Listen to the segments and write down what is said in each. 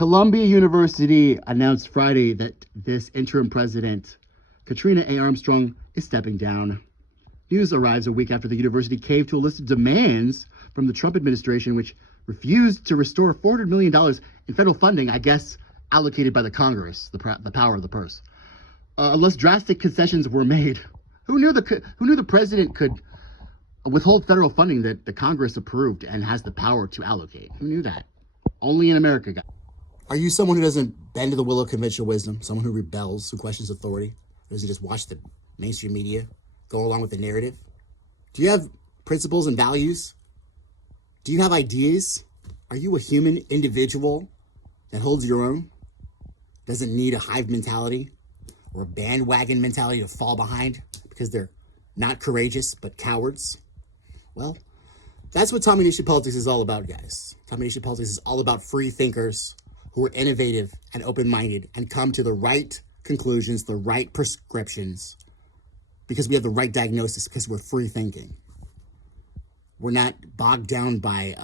Columbia University announced Friday that this interim president, Katrina Armstrong, is stepping down. News arrives a week after the university caved to a list of demands from the Trump administration, which refused to restore $400 million in federal funding, I guess, allocated by the Congress, the power of the purse. Unless drastic concessions were made. Who knew the president could withhold federal funding that the Congress approved and has the power to allocate? Who knew that? Only in America, guys. Are you someone who doesn't bend to the will of conventional wisdom? Someone who rebels, who questions authority? Or does he just watch the mainstream media, go along with the narrative? Do you have principles and values? Do you have ideas? Are you a human individual that holds your own? Doesn't need a hive mentality or a bandwagon mentality to fall behind because they're not courageous but cowards? Well, that's what Tommy Nation Politics is all about, guys. Tommy Nation Politics is all about free thinkers who are innovative and open-minded and come to the right conclusions, the right prescriptions, because we have the right diagnosis, because we're free thinking. We're not bogged down by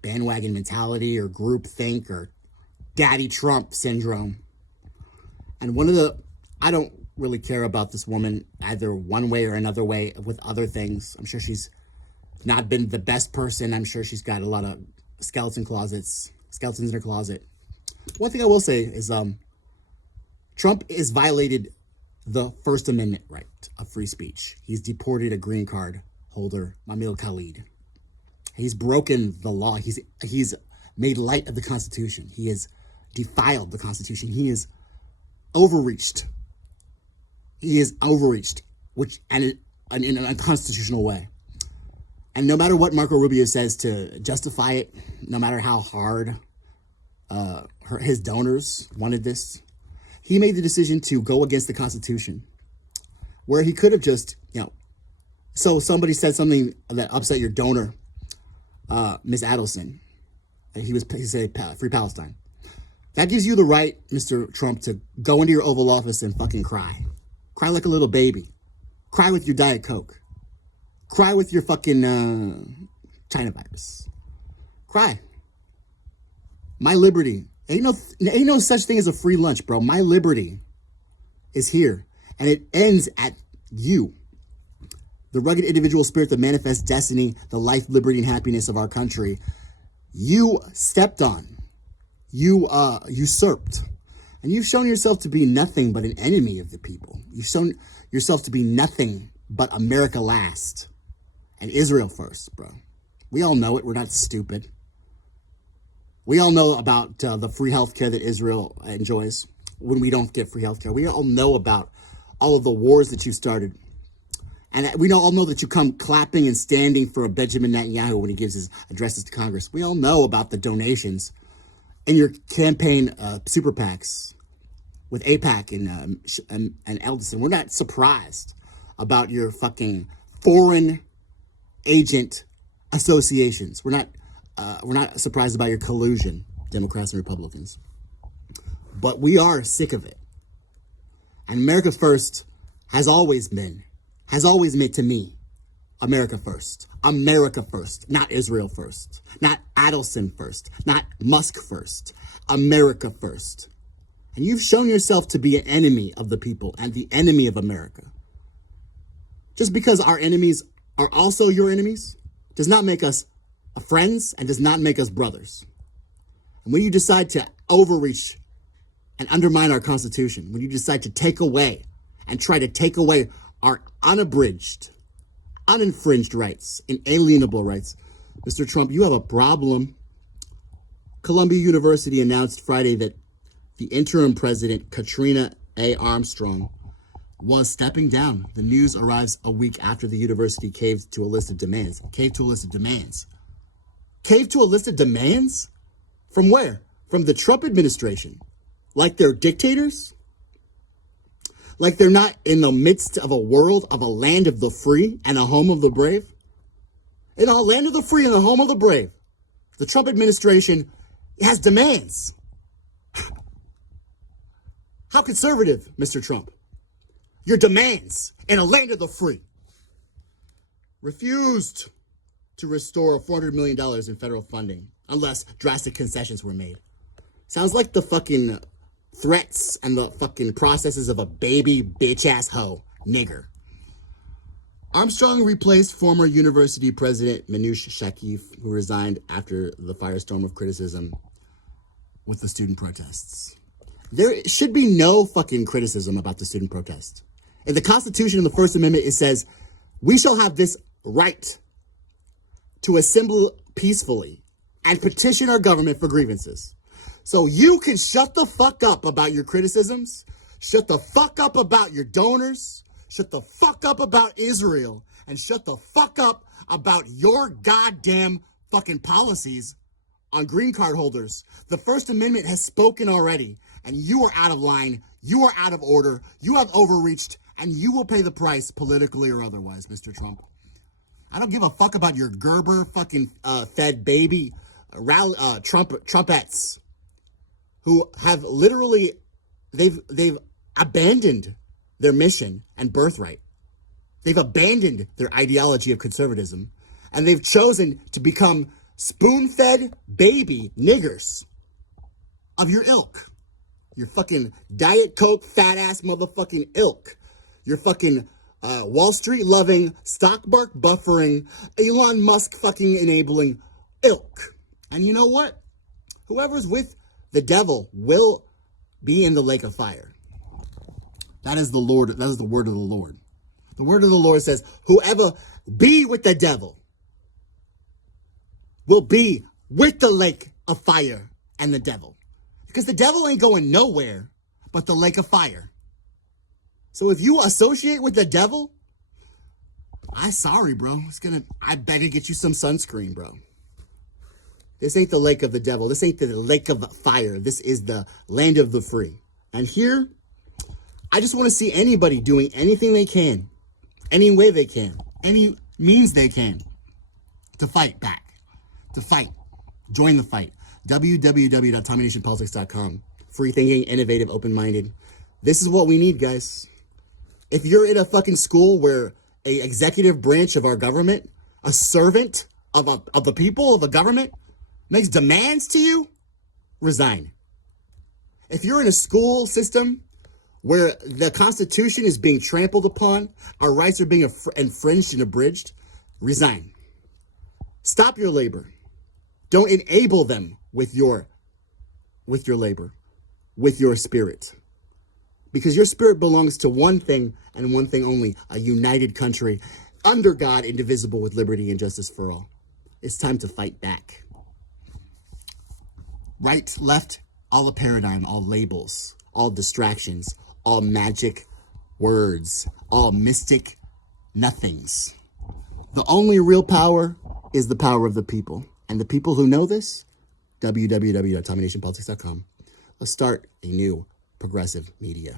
bandwagon mentality or groupthink or Daddy Trump syndrome. And I don't really care about this woman either one way or another way with other things. I'm sure she's not been the best person. I'm sure she's got a lot of skeletons in her closet. One thing I will say is Trump has violated the First Amendment right of free speech. He's deported a green card holder, Mamil Khalid. He's broken the law. He's made light of the Constitution. He has defiled the Constitution. He has overreached. Which in an unconstitutional way. And no matter what Marco Rubio says to justify it, no matter how hard his donors wanted this, he made the decision to go against the Constitution, where he could have just, so somebody said something that upset your donor, Ms. Adelson. He said Free Palestine. That gives you the right, Mr. Trump, to go into your Oval Office and fucking cry. Cry like a little baby. Cry with your Diet Coke. Cry with your fucking China virus. Cry. My liberty. Ain't no such thing as a free lunch, bro. My liberty is here. And it ends at you. The rugged individual spirit that manifests destiny, the life, liberty, and happiness of our country. You stepped on. You usurped. And you've shown yourself to be nothing but an enemy of the people. You've shown yourself to be nothing but America last. And Israel first, bro. We all know it. We're not stupid. We all know about the free healthcare that Israel enjoys when we don't get free healthcare. We all know about all of the wars that you started. And we all know that you come clapping and standing for a Benjamin Netanyahu when he gives his addresses to Congress. We all know about the donations in your campaign super PACs with AIPAC and Eldison. We're not surprised about your fucking foreign agent associations. We're not surprised about your collusion, Democrats and Republicans. But we are sick of it. And America First has always meant to me, America first, not Israel first, not Adelson first, not Musk first, America first. And you've shown yourself to be an enemy of the people and the enemy of America. Just because our enemies are also your enemies does not make us friends and does not make us brothers. And when you decide to overreach and undermine our Constitution, when you decide to take away and try to take away our unabridged, uninfringed rights, inalienable rights, Mr. Trump, you have a problem. Columbia University announced Friday that the interim president, Katrina Armstrong, was stepping down. The news arrives a week after the university caved to a list of demands. Caved to a list of demands? From where? From the Trump administration. Like they're dictators? Like they're not in the midst of a world, of a land of the free and a home of the brave? In a land of the free and a home of the brave, the Trump administration has demands. How conservative, Mr. Trump? Your demands in a land of the free. Refused to restore $400 million in federal funding unless drastic concessions were made. Sounds like the fucking threats and the fucking processes of a baby bitch-ass hoe nigger. Armstrong replaced former university president Manoush Shakif, who resigned after the firestorm of criticism with the student protests. There should be no fucking criticism about the student protest. In the Constitution, in the First Amendment, it says, we shall have this right to assemble peacefully and petition our government for grievances. So you can shut the fuck up about your criticisms, shut the fuck up about your donors, shut the fuck up about Israel, and shut the fuck up about your goddamn fucking policies on green card holders. The First Amendment has spoken already, and you are out of line, you are out of order, you have overreached, and you will pay the price politically or otherwise, Mr. Trump. I don't give a fuck about your Gerber fucking fed baby Trumpettes who have literally, they've abandoned their mission and birthright. They've abandoned their ideology of conservatism, and they've chosen to become spoon-fed baby niggers of your ilk. Your fucking Diet Coke fat-ass motherfucking ilk. Your fucking Wall Street loving, stock market buffering, Elon Musk fucking enabling ilk. And you know what? Whoever's with the devil will be in the lake of fire. That is the Lord. That is the word of the Lord. The word of the Lord says, whoever be with the devil will be with the lake of fire and the devil. Because the devil ain't going nowhere but the lake of fire. So if you associate with the devil, I'm sorry, bro. I better get you some sunscreen, bro. This ain't the lake of the devil. This ain't the lake of fire. This is the land of the free. And here, I just want to see anybody doing anything they can, any way they can, any means they can to fight back, to fight. Join the fight. www.tommynationpolitics.com. Free thinking, innovative, open-minded. This is what we need, guys. If you're in a fucking school where a executive branch of our government, a servant of the people of the government, makes demands to you, resign. If you're in a school system where the Constitution is being trampled upon, our rights are being infringed and abridged, resign. Stop your labor. Don't enable them with your labor, with your spirit. Because your spirit belongs to one thing and one thing only, a united country, under God, indivisible, with liberty and justice for all. It's time to fight back. Right, left, all a paradigm, all labels, all distractions, all magic words, all mystic nothings. The only real power is the power of the people. And the people who know this, www.tommynationpolitics.com. Let's start a new progressive media.